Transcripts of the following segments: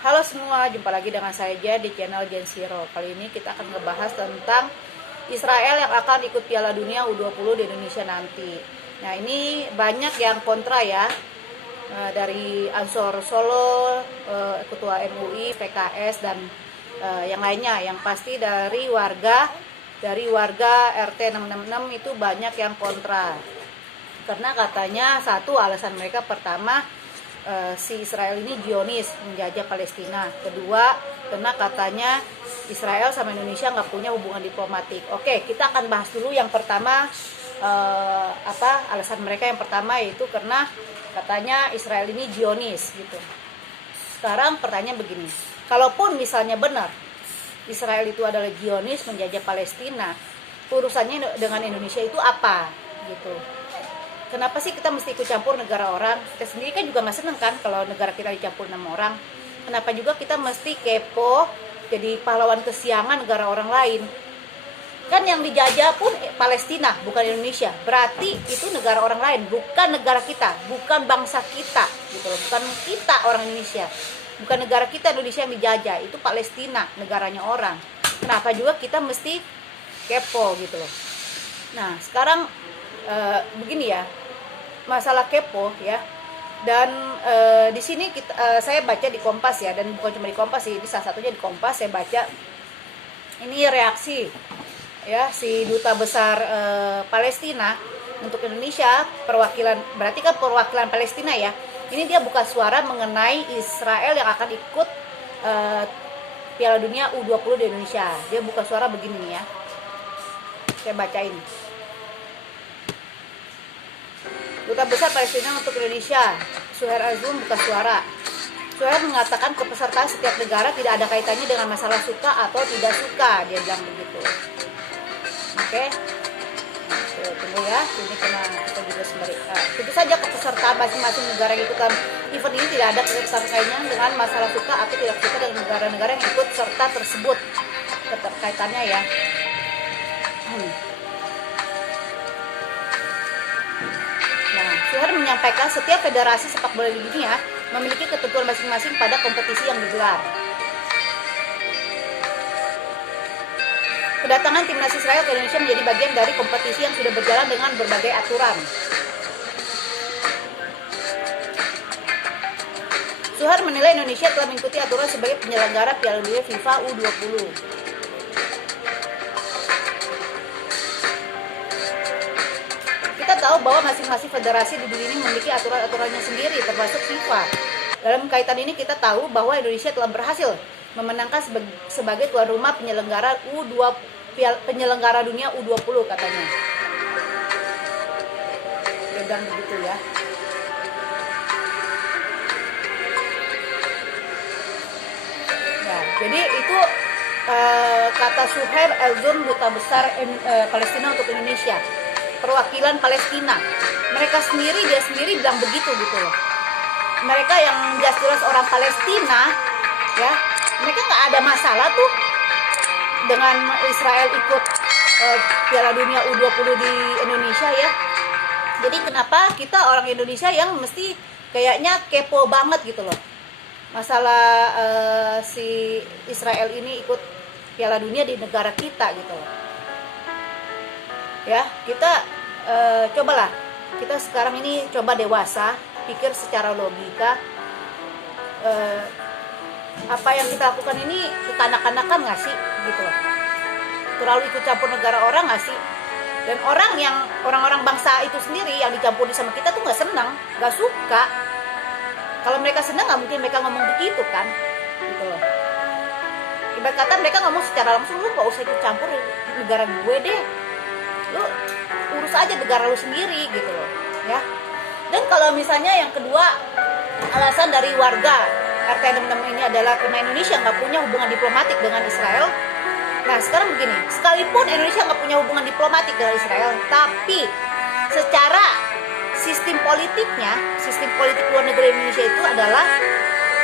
Halo semua, jumpa lagi dengan saya Jen di channel Jen Zero. Kali ini kita akan ngebahas tentang Israel yang akan ikut Piala Dunia U20 di Indonesia nanti. Nah, ini banyak yang kontra ya, dari Ansor Solo, Ketua MUI, PKS, dan yang lainnya. Yang pasti dari warga RT 666 itu banyak yang kontra. Karena katanya satu alasan mereka pertama, si Israel ini Zionis, menjajah Palestina. Kedua, karena katanya Israel sama Indonesia nggak punya hubungan diplomatik. Oke, kita akan bahas dulu yang pertama, alasan mereka yang pertama, yaitu karena katanya Israel ini Zionis gitu. Sekarang pertanyaan begini, kalaupun misalnya benar Israel itu adalah Zionis menjajah Palestina, urusannya dengan Indonesia itu apa gitu? Kenapa sih kita mesti ikut campur negara orang? Kita sendiri kan juga nggak seneng kan kalau negara kita dicampur sama orang. Kenapa juga kita mesti kepo jadi pahlawan kesiangan negara orang lain? Kan yang dijajah pun Palestina, bukan Indonesia. Berarti itu negara orang lain, bukan negara kita, bukan bangsa kita gitu loh. Bukan kita orang Indonesia. Bukan negara kita Indonesia yang dijajah, itu Palestina, negaranya orang. Kenapa juga kita mesti kepo gitu loh. Nah, sekarang begini ya, masalah kepo ya, dan di sini saya baca di Kompas ya, dan bukan cuma di Kompas sih, ini salah satunya di Kompas saya baca ini reaksi ya si duta besar Palestina untuk Indonesia, berarti kan perwakilan Palestina ya, ini dia buka suara mengenai Israel yang akan ikut Piala Dunia U20 di Indonesia. Dia buka suara begini nih ya, saya bacain. Duta Besar Palestina untuk Indonesia, Suhair Azum, buka suara. Suhair mengatakan kepesertaan setiap negara tidak ada kaitannya dengan masalah suka atau tidak suka, dia bilang begitu. Oke, tunggu ya, ini kena kita juga sembari. Tentu saja kepesertaan masing-masing negara yang ikutan event ini tidak ada kaitannya dengan masalah suka atau tidak suka dengan negara-negara yang ikut serta tersebut. Keterkaitannya ya. Suhair menyampaikan setiap federasi sepak bola di dunia memiliki ketentuan masing-masing pada kompetisi yang digelar. Kedatangan timnas Israel ke Indonesia menjadi bagian dari kompetisi yang sudah berjalan dengan berbagai aturan. Suhair menilai Indonesia telah mengikuti aturan sebagai penyelenggara Piala Dunia FIFA U20. Tahu bahwa masing-masing federasi di dunia ini memiliki aturan-aturannya sendiri, termasuk FIFA. Dalam kaitan ini kita tahu bahwa Indonesia telah berhasil memenangkan sebagai tuan rumah penyelenggara penyelenggara dunia U20 katanya. Dia bilang begitu ya. Nah, jadi itu kata Suhair Azum, duta besar Palestina untuk Indonesia, perwakilan Palestina. Dia sendiri bilang begitu gitu loh. Mereka yang jelas orang Palestina ya, mereka nggak ada masalah tuh dengan Israel ikut Piala Dunia U20 di Indonesia ya. Jadi kenapa kita orang Indonesia yang mesti kayaknya kepo banget gitu loh masalah si Israel ini ikut Piala Dunia di negara kita gitu loh. Ya, kita cobalah, kita sekarang ini coba dewasa, pikir secara logika, apa yang kita lakukan ini kekanak-kanakan nggak sih gitu loh, terlalu ikut campur negara orang nggak sih? Dan orang-orang bangsa itu sendiri yang dicampuri sama kita tuh nggak senang, nggak suka. Kalau mereka senang nggak mungkin mereka ngomong begitu kan gitu loh. Ibarat kata mereka ngomong secara langsung, lu nggak usah ikut campur negara gue deh, lu urus aja negara lu sendiri gitu loh ya. Dan kalau misalnya yang kedua, alasan dari warga RT 66 ini adalah karena Indonesia nggak punya hubungan diplomatik dengan Israel. Nah sekarang begini, sekalipun Indonesia nggak punya hubungan diplomatik dengan Israel, tapi secara sistem politik luar negeri Indonesia itu adalah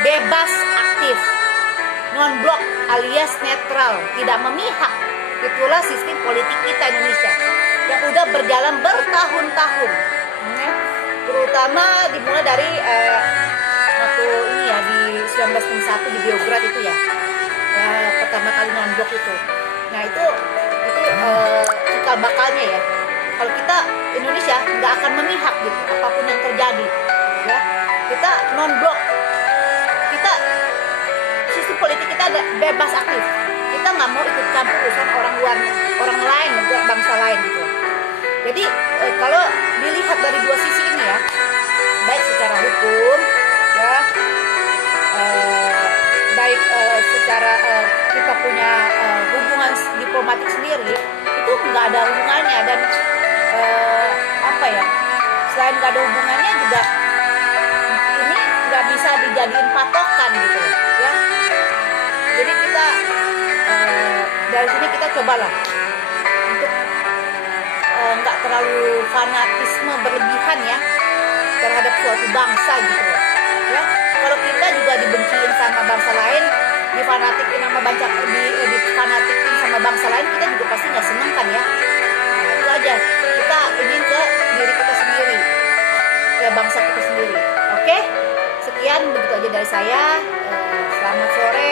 bebas aktif, non-blok alias netral, tidak memihak. Itulah sistem politik kita Indonesia yang udah berjalan bertahun-tahun, terutama dimulai dari waktu ini ya di 1945 1961 di Beograd itu ya, pertama kali non-blok itu. Nah itu cikal bakalnya ya. Kalau kita Indonesia nggak akan memihak gitu apapun yang terjadi, ya. Kita non-blok, kita sistem politik kita bebas aktif. Kita nggak mau ikut campur urusan orang luar, orang lain, bangsa lain gitu. Jadi kalau dilihat dari dua sisi ini ya, baik secara hukum, ya, baik secara kita punya hubungan diplomatik sendiri, itu nggak ada hubungannya. Dan apa ya, selain nggak ada hubungannya juga ini nggak bisa dijadiin patokan gitu ya. Jadi kita dari sini kita cobalah untuk nggak terlalu fanatisme berlebihan ya terhadap suatu bangsa gitu loh ya. Kalau kita juga dibenciin sama bangsa lain, difanatikin sama difanatikin sama bangsa lain, kita juga pasti nggak seneng kan ya. Nah, itu aja, kita ingin ke diri kita sendiri, ke bangsa kita sendiri. Oke, sekian begitu aja dari saya. Selamat sore,